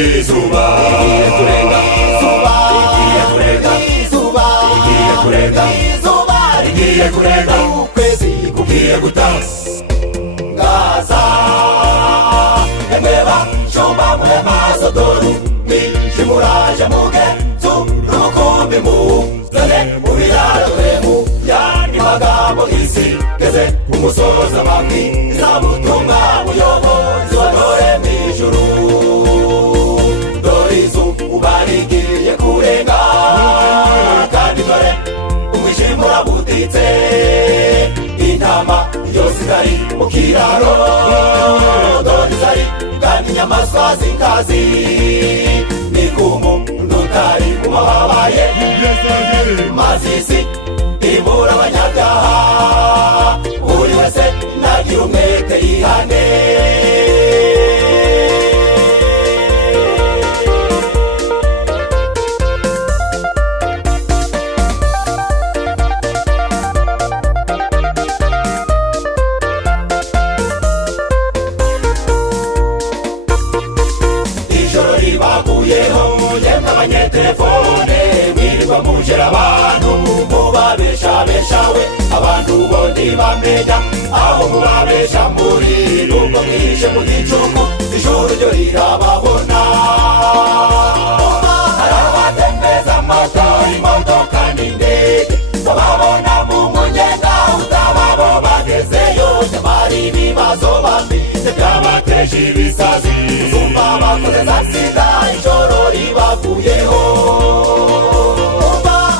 izuba kurenga izuba izuba izuba rigiye kurenga ukwezi kugiye gutangaza emeba shomba mwe maso doru mishimuraje mugenzu rukumbi muzane mubirarwemu yani magambo isi geze umusoza mami izabutumwa muyobozi wa dore mwijuru dorizu ubarigiye kurenga kandi dore umwijimura buditse intama yose zari mu kiraro dore zari kandi inyamaswa z'inkazi nikumu ndutari kumahabaye mazisi ibura abanyabyaha buri wese nagira umwete yihane ijoro ribaguyeho yemwe abanyetelefone mwirirwa mujera abantu mubabeshabeshawe abantu bondi bamenya aho mubabesha muri nubwo mwishe mu gicuku ijuru ryo rirababona harabatembeza amata imodoka n'indege bababona mu munyenga utababo bagezeyo nyamara ibibazo bafite byabateje ibisazi zumva bakoze za sida ijoro ribaguyeho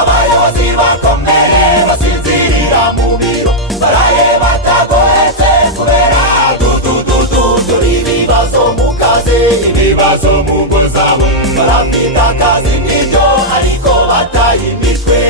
abayobozi bakomeye basinzirira mu biro baraye batagohetse kubera dudududu ibibazo mu kazi ibibazo mu ngo zabo barafite akazi n'ibyo ariko bataye imitwe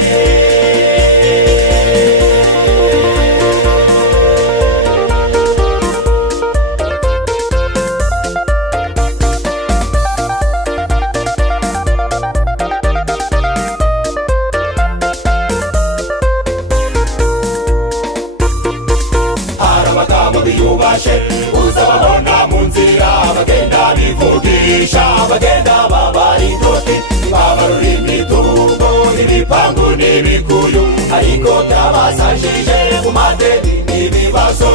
biyubashe uzababona mu nzira bagenda bivugisha bagenda babara indoti babarura imitungo n'ibipangu n'ibikuyu ariko byabasajije mu madeni n'ibibazo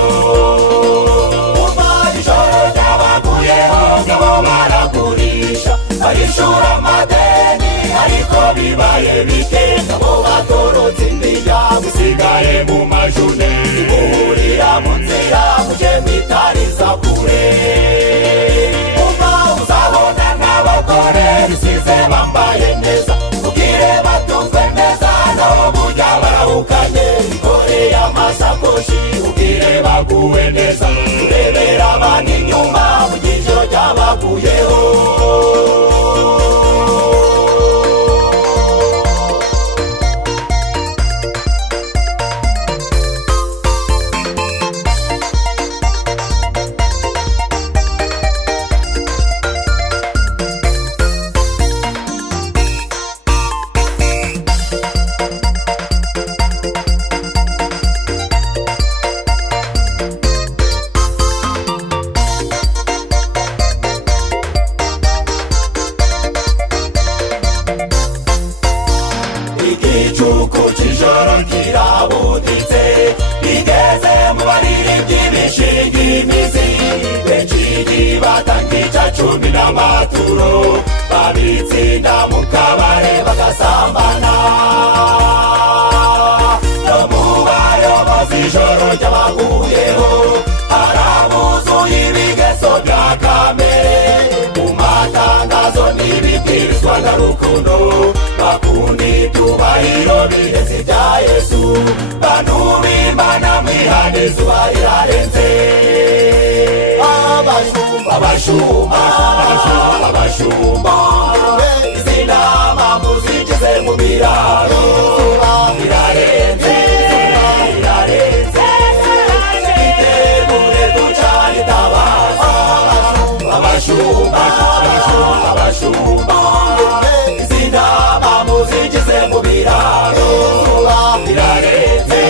ijoro ryabaguyeho ngabo baragurisha barishura amadeni ariko bibaye bike ngabo batorotse imiryango isigaye mu majune muhurira mu nzira muje mwitariza kure uzabona n'abagore bisize bambaye neza ubwire batunzwe neza nabo burya barahukanye bikoreye amasakoshi ubwire baguwe neza urebera abana inyuma mu gijoro ryabaguyeho igicuku cy'ijoro kirabuditse bigeze mu baririmbyi bishinga imizi benshi batangica cumi n'amaturo babitsinda mu kabare bagasambana no mu bayobozi ijoro ry'abaguyeho harabuzuye ibigeso bya kamere mu matangazo n'ibibwirizwa na rukundo bakundi tubahiro biheze bya yesu bantu b'imana mwihane izuba rirarenze abashumba izi nama muzigeze mu biraro rirarenze itegure ducana itabaza abashumba izi nama muzigeze mu biraro rirarenze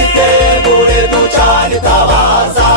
itegure ducana itabaza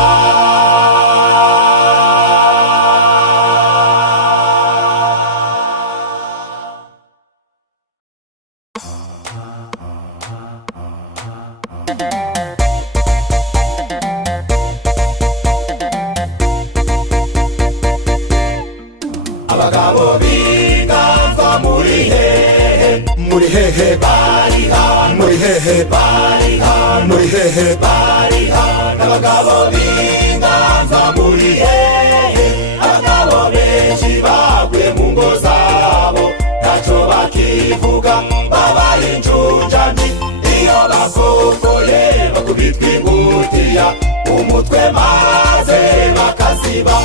muri hehe bariha muri hehe bariha muri hehe bariha n'abagabo b'inganza muri hehe abagabo benshi baguye mu ngo zabo ntacyo bakivuga babaye injunjambi iyo bakokoye bakubitwa ingutiya umutwe maze bakaziba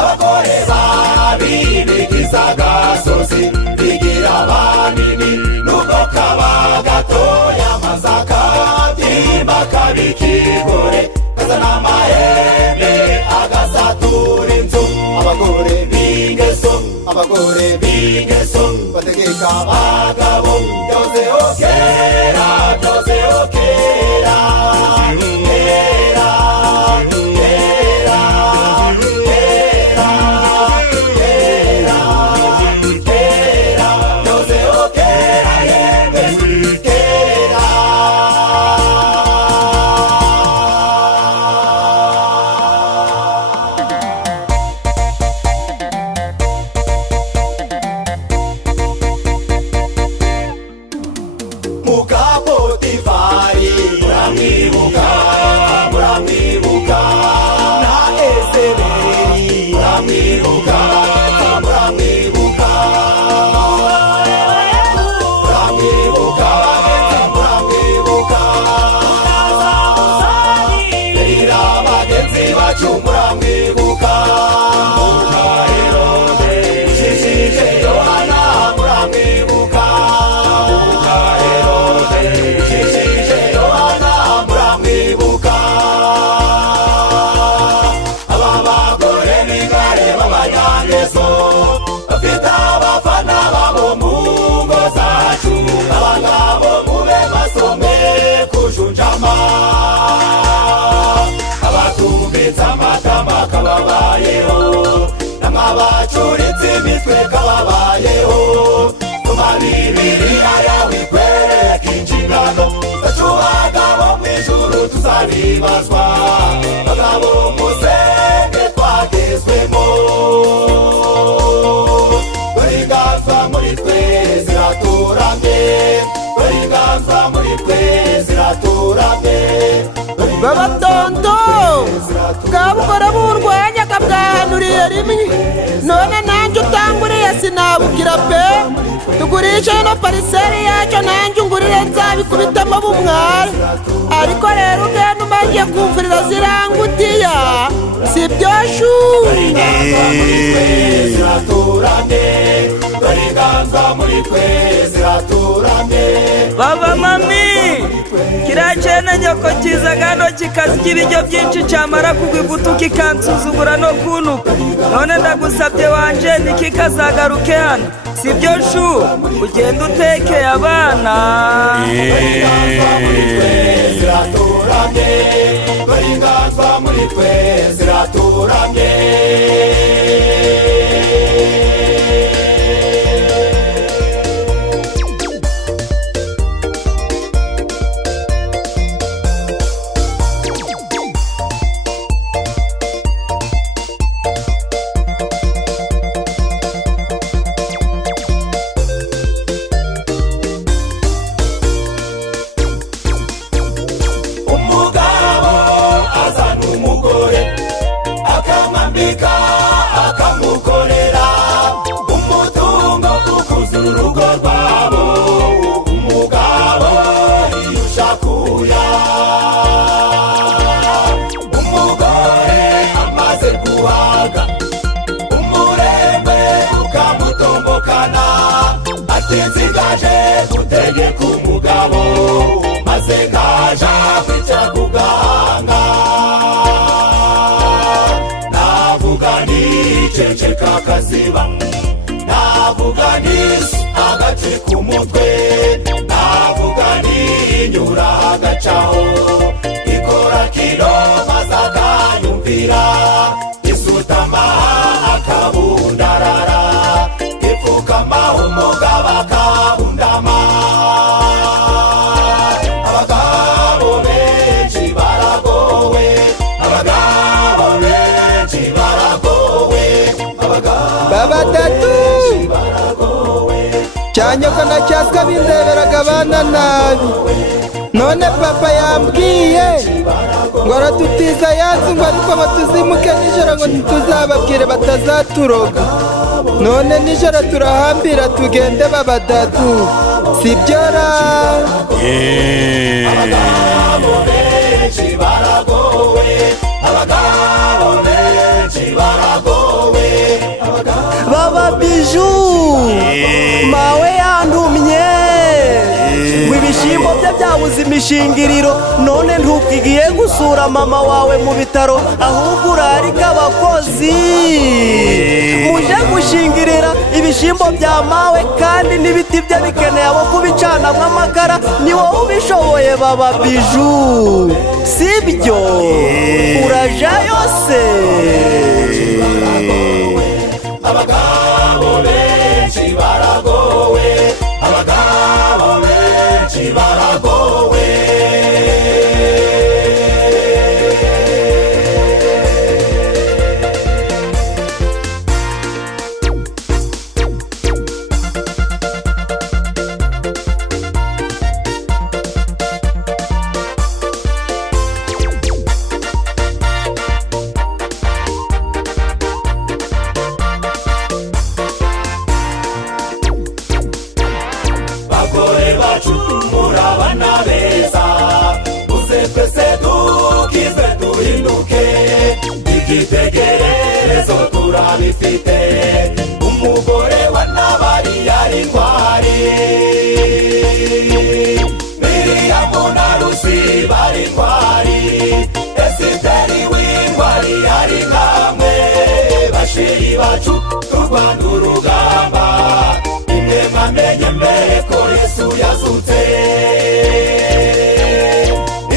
abagore babibigiza agasozi bigira banini nubwo kaba gatoya maze akabyimba kabikigore kazana amahembe agasatura inzu abagore b'ingeso bategeka abagabo byozeho kera byozeho kera kera kera kera kera kera byozeho kera yemwe kera Potifari muramwibuka muramwibuka na Ezebeli muramwibuka muramwibuka muramwibuka muramwibuka rira bagenzi bacu muramwibuka Herode ushishije Yohana muramwibuka bafite abafana babo mu ngo zacu abagabo mube basome kujunjama abatumbitse amatama kababayeho n'amabacuritse imitwe kababayeho tuma Bibiliya yawe ikwereka inshingano zacu bagabo mw'ijuru tuzabibazwa bagabo musenge twagezwemo inganza muri twe ziraturamye inganza muri twe ziraturamye babatonto bwabukora burwanyaga bwahanuriye rimwe none nanjye utanguriye sinabubwira pe tugurishe no pariseri yacyo nanjye ungurire nzabikubitamo bumwara ariko rero ugenda umagiye kumvurira zirangutiya si byo shu baba mami kiriya cyene nyoko kiza gano kikazirya ibiryo byinshi cyamara kugwa ibuto kikansuzugura no kunuka none ndagusabye wanje nikikazagaruke hano si byo shu ugenda utekeye abana inganza muri twe ziraturamye akamukorera umutungo ukuza urugo rwabo umugabo yushakuya umugore amaze guhaga umurembe ukamutombokana ati nsigaje gutegeka umugabo maze ngaja kwicara ku gahanga ceceka kaziba navuga nisi agace k'umutwe navuga ninyura agacaho ikora kino maze akanyumvira isutama akabundarara ipfukama umugabo akabundama abagabo benshi baragowe abagabo benshi baragowe baba tatu nyoko na cyaswa bindeberaga abana nabi, none papa yambwiye ngo aratutiza yanzu ngo ariko batuzimuke nijoro ngo ntituzababwire batazaturoga, none nijoro turahambira tugende babadadu, sibyora abagabo benshi baragowe, abagabo benshi baragowe, baba biju mawe yantumye ngo ibishyimbo bye byabuze imishingiriro, none ntukigiye gusura mama wawe mu bitaro, ahubwo urarika abakozi muje gushingirira ibishyimbo bya mawe, kandi n'ibiti bye bikeneye abo kubicanamo amakara, ni wowe ubishoboye baba biju, sibyo urajayo se? abagabo benshi baragowe, abagabo benshi baragowe. Bagore bacu murabana beza, uze twese dukize duhinduke, ibyitegererezo turabifite, umugore wa Nabali yari intwari, Miriyamu na Rusi bari intwari, Esiteri w'intwari yari nkamwe, bashiri bacu turwana urugamba, imwe mwamenye mbere ko Yesu yazutse,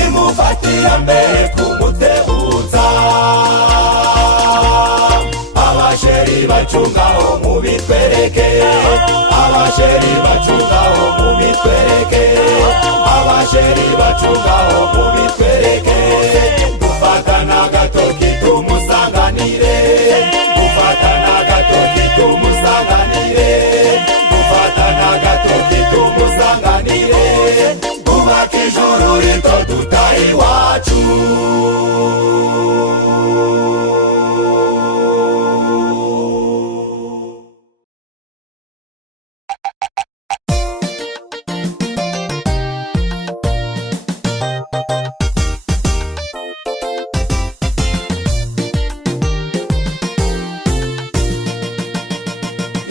imufatira mbere kumutebutsa, abasheri bacungaho mubitwereke, abasheri bacungaho mubitwereke, abasheri bacungaho mubitwereke, dufatana agatoki tumusanganire, dufatana agatoki tumusanganire, dufatana agatoki tumusanganire, twubake ijuru rito dutaha iwacu.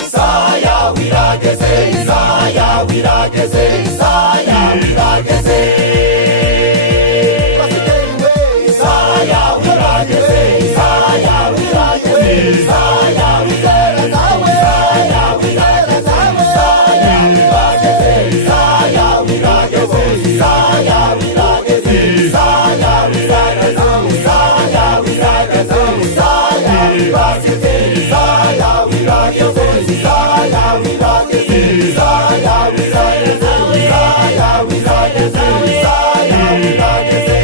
Isaya wirageze, Isaya wirageze, Isaya wirageze, Isaya wirageze, Isaya wirageze, Isaya wirageze, Isaya wirageze, Isaya wirageze, Isaya wirageze, Isaya wirageze, Isaya wirageze, Isaya wirageze, Isaya wirageze, Isaya wirageze, Isaya wirageze, Isaya wirageze, Isaya wirageze, Isaya wirageze.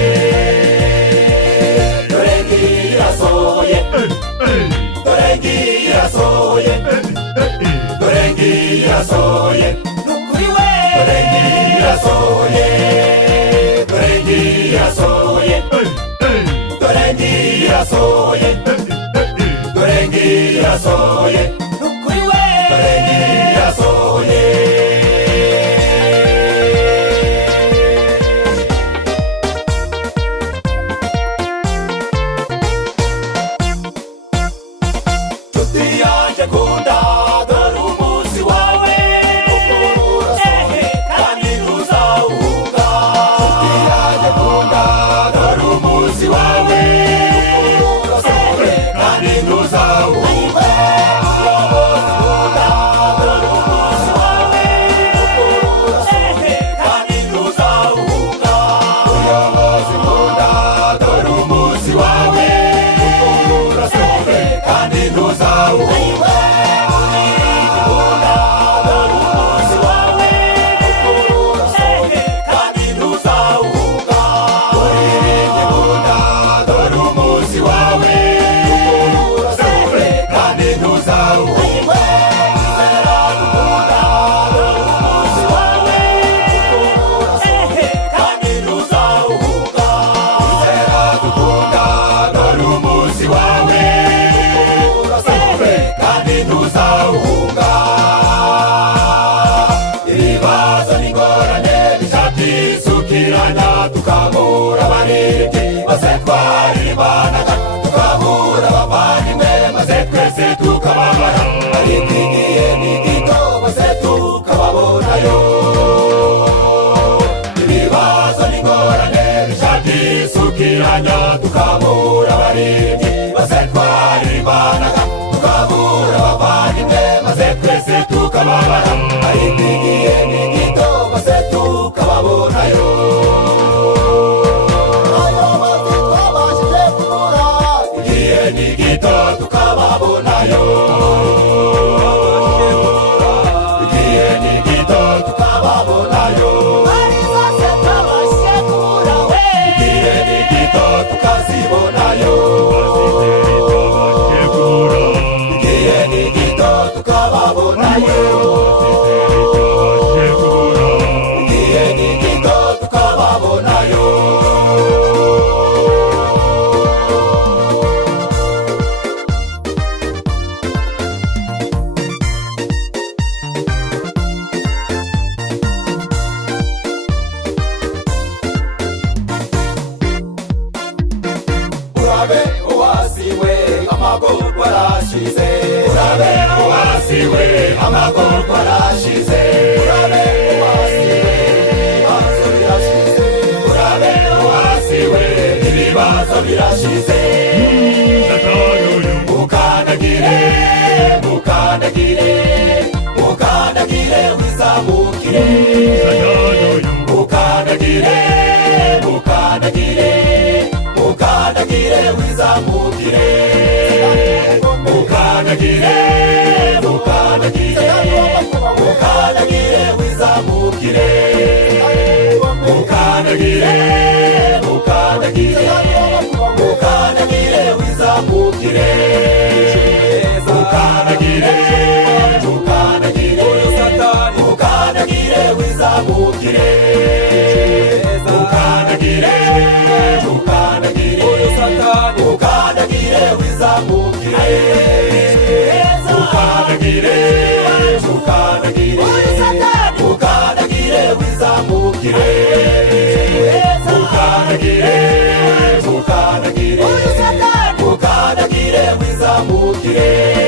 Dore ngiyi irasohoye, dore ngiyi irasohoye, dore ngiyi irasohoye, nukuri we, dore ngiyi irasohoye, dore ngiyi irasohoye, dore ngiyi irasohoye, dore ngiyi irasohoye, nukuri we, dore ngiyi irasohoye. Nshuti yanjye kunda, dore umunsi wawe, urasohoye kandi ntuzawuhunga. Nshuti yanjye kunda, dore umunsi wawe, urasohoye kandi ntuzawuhunga. Muyobozi nkunda, dore umunsi wawe, urasohoye kandi ntuzawuhunga. Muyobozi nkunda, dore umunsi wawe, urasohoye kandi ntuzawuhunga. ntuzawuhunga. Ibibazo n'ingorane bica byisukiranya, tukabura abaririmbyi maze twaribanaga, tukabura abavandimwe maze twese tukababara, ariko igihe ni gito maze tukababonayo. Ibibazo n'ingorane bica byisukiranya, tukabura abaririmbyi maze twaribanaga, tukabura abavandimwe maze twese tukababara, ariko igihe ni gito maze tukababonayo. Abayobozi twabashije kubura, igihe ni gito tukababonayo. Igihe ni gito tukababonayo. Ari zose twabashije kubura, igihe ni gito tukazibonayo. Igihe ni gito tukababonayo. Igihe ni gito tukababonayo. Urabe uwasiwe amagorwa arashize. Urabe uwasiwe amagorwa arashize. Urabe uwasiwe ibibazo birashize. Urabe uwasiwe ibibazo birashize. Mukandagire, mukandagire, mukandagire wizamukire. Mukandagire, mukandagire, mukandagire wizamukire. Mukandagire, mukandagire, mukandagire wizamukire. Mukandagire, mukandagire, mukandagire wizamukire. Mukandagire, mukandagire, mukandagire wizamukire. Mukandagire, mukandagire, mukandagire wizamukire. Mukandagire, mukandagire, mukandagire wizamukire. Mukandagire, mukandagire, mukandagire wizamukire.